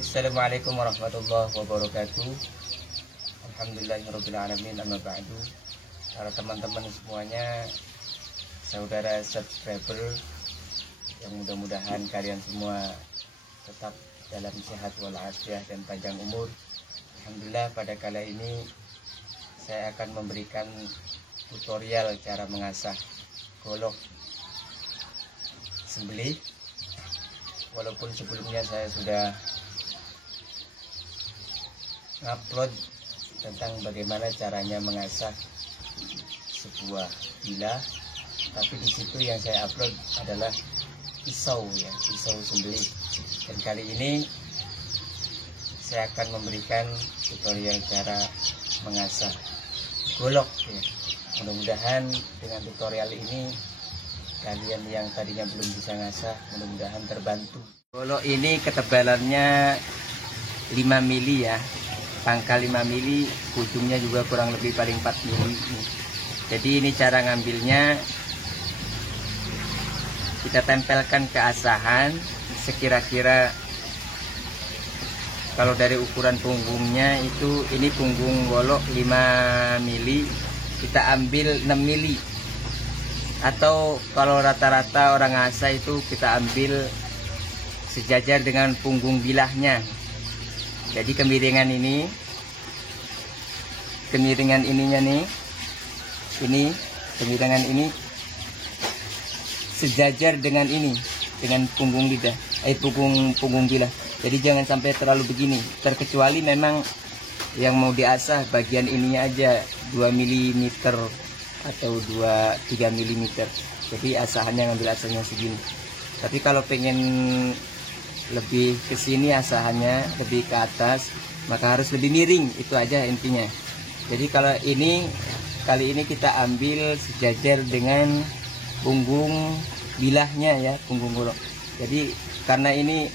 Assalamualaikum warahmatullahi wabarakatuh. Alhamdulillahirrabbilalamin, amma ba'du. Para teman-teman semuanya, saudara subscriber, yang mudah-mudahan kalian semua tetap dalam sehat walafiat dan panjang umur. Alhamdulillah, pada kali ini saya akan memberikan tutorial cara mengasah golok sembelih. Walaupun sebelumnya saya sudah upload tentang bagaimana caranya mengasah sebuah bilah, tapi di situ yang saya upload adalah pisau sembelih. Dan kali ini saya akan memberikan tutorial cara mengasah golok ya. Mudah-mudahan dengan tutorial ini kalian yang tadinya belum bisa ngasah mudah-mudahan terbantu. Golok ini ketebalannya 5 mili ya, pangkal 5 mili, ujungnya juga kurang lebih paling 4 mili. Jadi ini cara ngambilnya, kita tempelkan ke asahan sekira-kira, kalau dari ukuran punggungnya itu, ini punggung golok 5 mili, kita ambil 6 mili. Atau kalau rata-rata orang ngasah itu kita ambil sejajar dengan punggung bilahnya. Jadi kemiringan ininya nih, kemiringan ini sejajar dengan ini, dengan punggung lidah, punggung bilah. Jadi jangan sampai terlalu begini, terkecuali memang yang mau diasah bagian ininya aja 2 mm atau 3 mm. Jadi asahannya ngambil asahnya segini. Tapi kalau pengen lebih ke sini asahannya, lebih ke atas, maka harus lebih miring, itu aja intinya. Jadi kalau kali ini kita ambil sejajar dengan punggung bilahnya ya, punggung golok. Jadi karena ini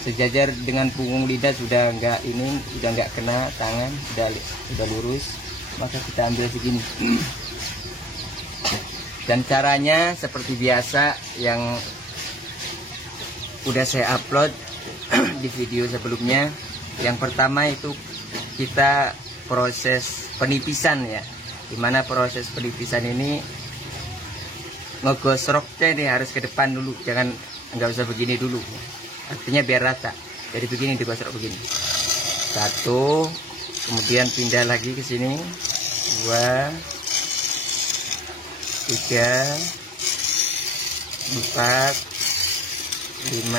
sejajar dengan punggung lidah, sudah nggak kena tangan, sudah lurus, maka kita ambil segini. Dan caranya seperti biasa yang udah saya upload di video sebelumnya. Yang pertama itu kita proses penipisan ya, dimana proses penipisan ini ngegosroknya ini harus ke depan dulu, nggak usah begini dulu, artinya biar rata. Jadi begini, digosrok begini, 1, kemudian pindah lagi ke sini, 2, 3, 4, 5,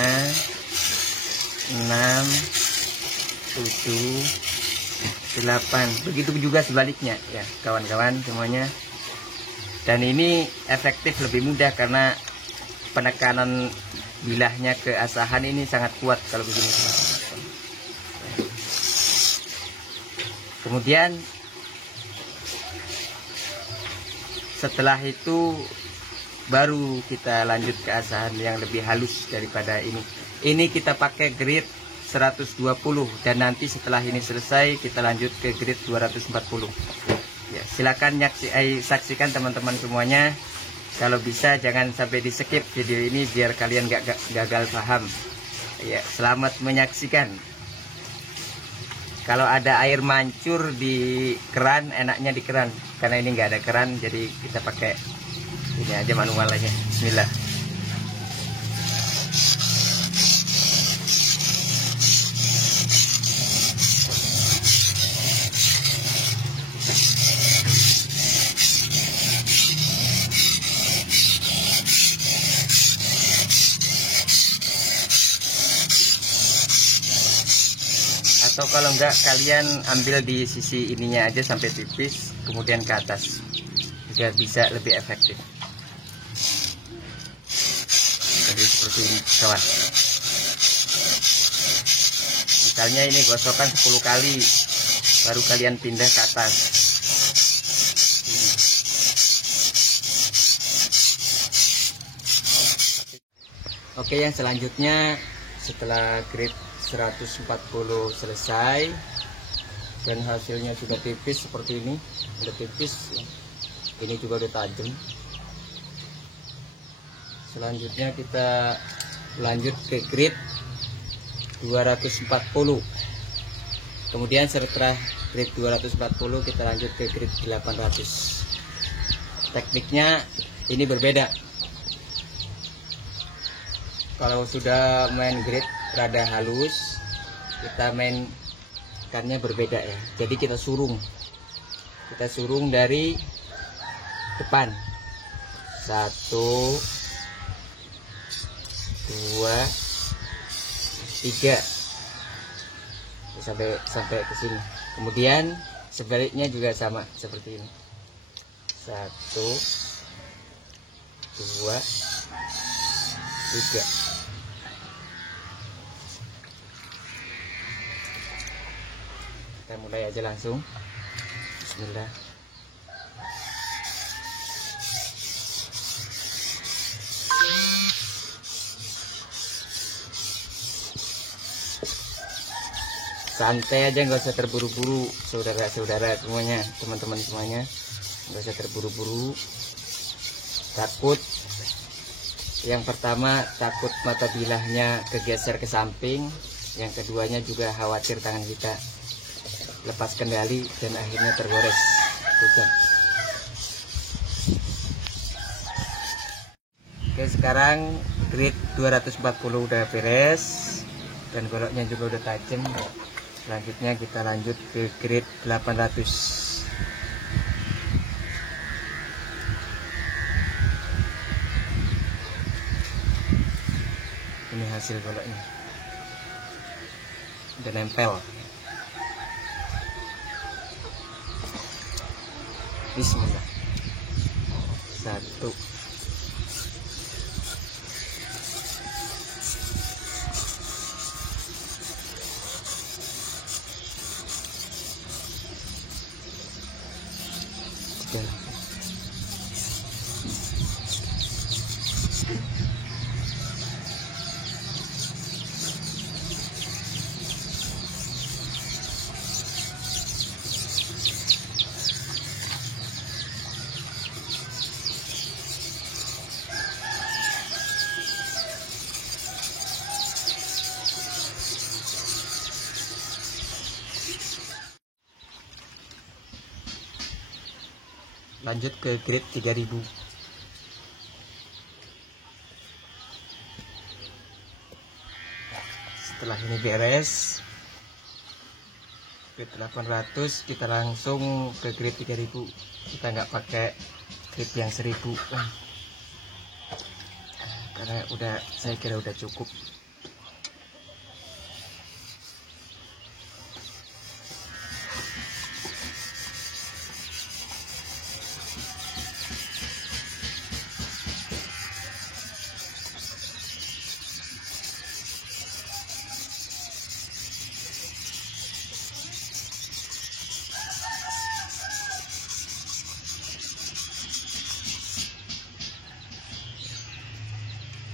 6, 7, 8. Begitu juga sebaliknya ya kawan-kawan semuanya. Dan ini efektif, lebih mudah karena penekanan bilahnya ke asahan ini sangat kuat kalau begini. Kemudian setelah itu baru kita lanjut ke asahan yang lebih halus daripada ini. Ini kita pakai grit 120, dan nanti setelah ini selesai kita lanjut ke grit 240. Ya, silakan saksikan teman-teman semuanya. Kalau bisa jangan sampai di skip video ini biar kalian gak gagal paham. Ya, selamat menyaksikan. Kalau ada air mancur di keran, enaknya di keran. Karena ini nggak ada keran, jadi kita pakai ini aja manual aja. Bismillah. Atau kalau enggak, kalian ambil di sisi ininya aja sampai tipis, kemudian ke atas, juga bisa lebih efektif. Jadi seperti ini kawan. Misalnya ini gosokan 10 kali, baru kalian pindah ke atas. Oke, yang selanjutnya setelah grit 140 selesai dan hasilnya sudah tipis seperti ini, udah tipis, ini juga udah tajam. Selanjutnya kita lanjut ke grit 240. Kemudian setelah grade 240 kita lanjut ke grade 800. Tekniknya ini berbeda. Kalau sudah main grade rada halus, kita main ikannya berbeda ya. Jadi kita surung dari depan. 1, 2, 3 sampai ke sini. Kemudian sebaliknya juga sama seperti ini. 1, 2, 3. Kita mulai aja langsung. Bismillah. Santai aja, nggak usah terburu-buru, saudara-saudara semuanya, teman-teman semuanya, nggak usah terburu-buru. Takut, yang pertama takut mata bilahnya kegeser ke samping, yang keduanya juga khawatir tangan kita lepas kendali dan akhirnya tergores juga. Oke, sekarang grade 240 udah beres dan goloknya juga udah tajam. Selanjutnya kita lanjut ke grade 800. Ini hasil goloknya, udah nempel. Bismillah. 1, 3. Lanjut ke grade 3000. Setelah ini beres grade 800, kita langsung ke grade 3000. Kita nggak pakai grade yang 1000 karena saya kira udah cukup.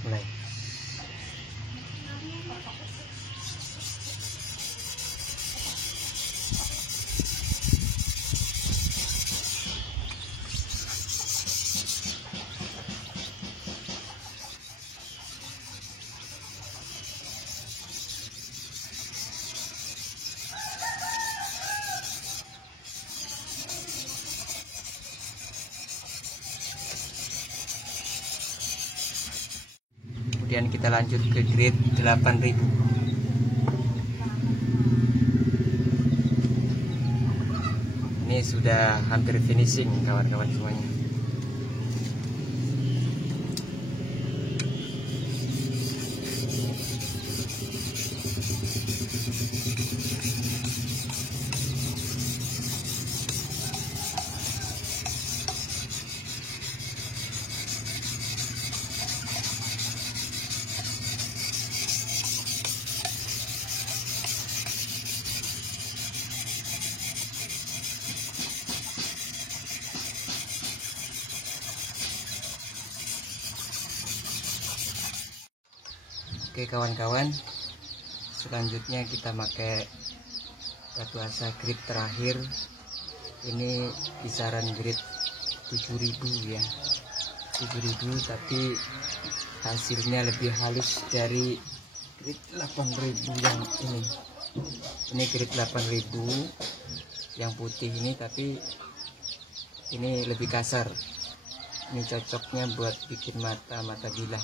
Mulai. Kemudian kita lanjut ke grade 8000. Ini sudah hampir finishing kawan-kawan semuanya. Oke kawan-kawan, selanjutnya kita pakai batu asa grade terakhir. Ini kisaran grade 7000 ya, 7000, tapi hasilnya lebih halus dari Grid 8000 yang ini grid 8000 yang putih ini, tapi ini lebih kasar. Ini cocoknya buat bikin mata bilah.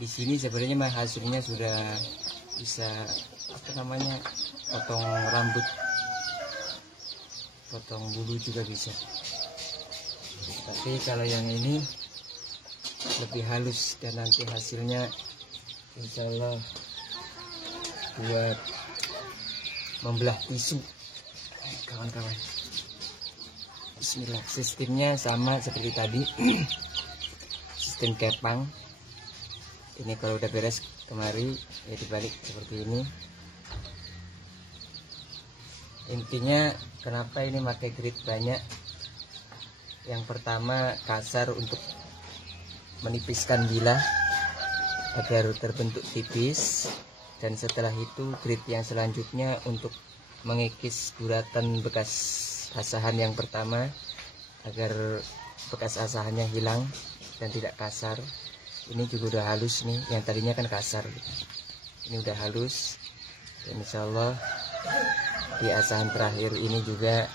Di sini sebenarnya hasilnya sudah bisa potong rambut, potong bulu juga bisa. Tapi kalau yang ini lebih halus dan nanti hasilnya insya Allah buat membelah tisu, kawan-kawan. Bismillah. Sistemnya sama seperti tadi. Sistem kepang. Ini kalau udah beres kemari ya dibalik seperti ini. Intinya kenapa ini pakai grid banyak? Yang pertama, kasar untuk menipiskan bilah agar terbentuk tipis, dan setelah itu grid yang selanjutnya untuk mengikis guratan bekas asahan yang pertama agar bekas asahannya hilang dan tidak kasar. Ini juga udah halus nih, yang tadinya kan kasar gitu. Ini udah halus, dan insya Allah di asahan terakhir ini juga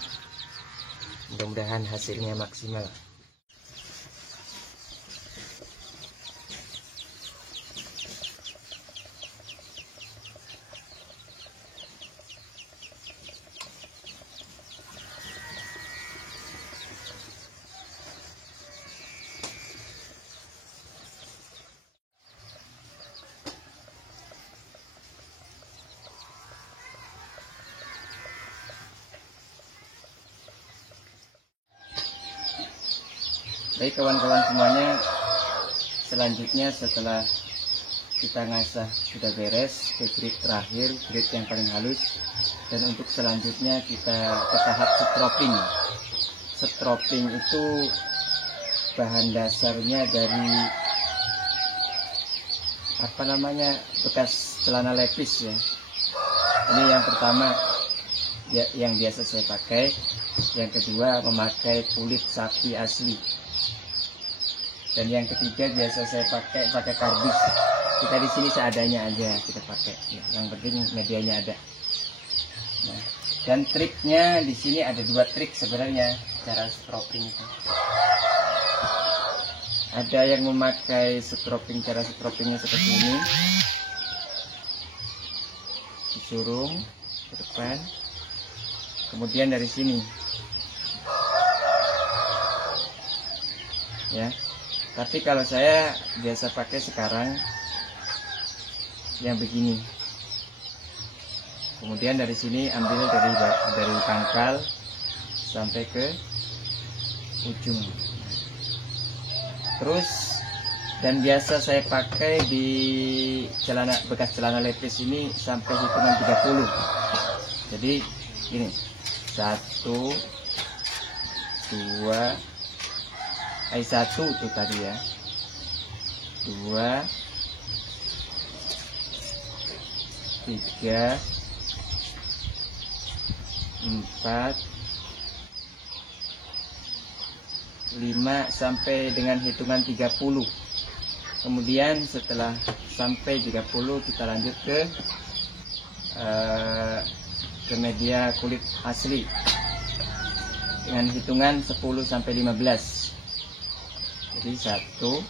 mudah-mudahan hasilnya maksimal. Baik kawan-kawan semuanya, selanjutnya setelah kita ngasah sudah beres ke grid terakhir, grid yang paling halus, dan untuk selanjutnya kita ke tahap stropping. Stropping itu bahan dasarnya dari bekas celana lepis ya. Ini yang pertama yang biasa saya pakai, yang kedua memakai kulit sapi asli, dan yang ketiga biasa saya pakai kardus. Kita di sini seadanya aja kita pakai, yang penting medianya ada. Nah, dan triknya di sini ada 2 trik sebenarnya cara stropping itu. Ada yang memakai cara stroppingnya seperti ini, disurung ke depan, kemudian dari sini, ya. Tapi kalau saya biasa pakai sekarang yang begini. Kemudian dari sini ambil dari pangkal sampai ke ujung. Terus, dan biasa saya pakai di bekas celana lepis ini sampai hitungan 30. Jadi ini 1 itu tadi ya, 2 3 4 5 sampai dengan hitungan 30. Kemudian setelah sampai 30 kita lanjut ke media kulit asli dengan hitungan 10 sampai 15. Jadi 1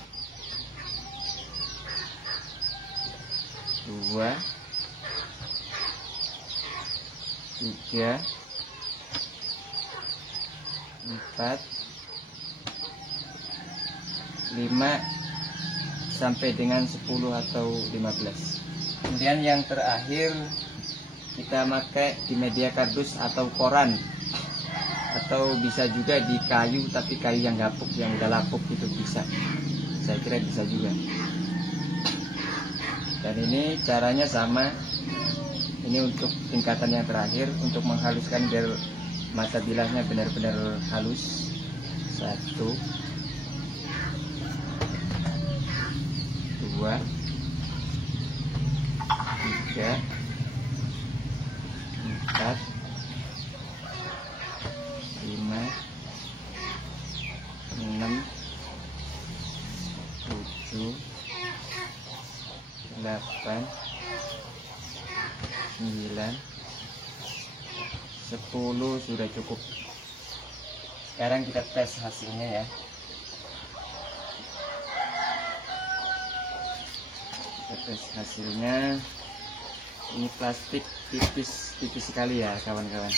2 3 4 5 sampai dengan 10 atau 15. Kemudian yang terakhir kita pakai di media kardus atau koran, atau bisa juga di kayu, tapi kayu yang gapuk, yang udah lapuk itu bisa. Saya kira bisa juga. Dan ini caranya sama. Ini untuk tingkatan yang terakhir, untuk menghaluskan biar mata bilahnya benar-benar halus. 1 2 3 4 5 6 7 8, 9, 10 sudah cukup. Sekarang kita tes hasilnya ya. Kita tes hasilnya. Ini plastik tipis sekali ya kawan-kawan.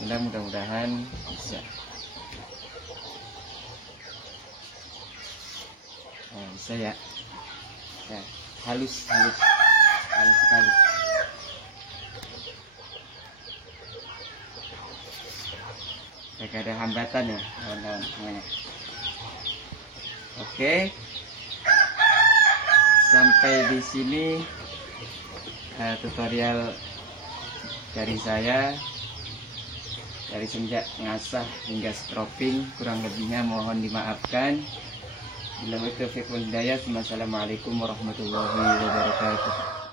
Mudah-mudahan bisa. Nah, bisa ya. Ya, halus sekali. Gak ada hambatan ya kawan-kawan semuanya. Oke, sampai di sini tutorial dari saya, dari semenjak ngasah hingga stropping. Kurang lebihnya mohon dimaafkan. Wassalamualaikum warahmatullahi wabarakatuh.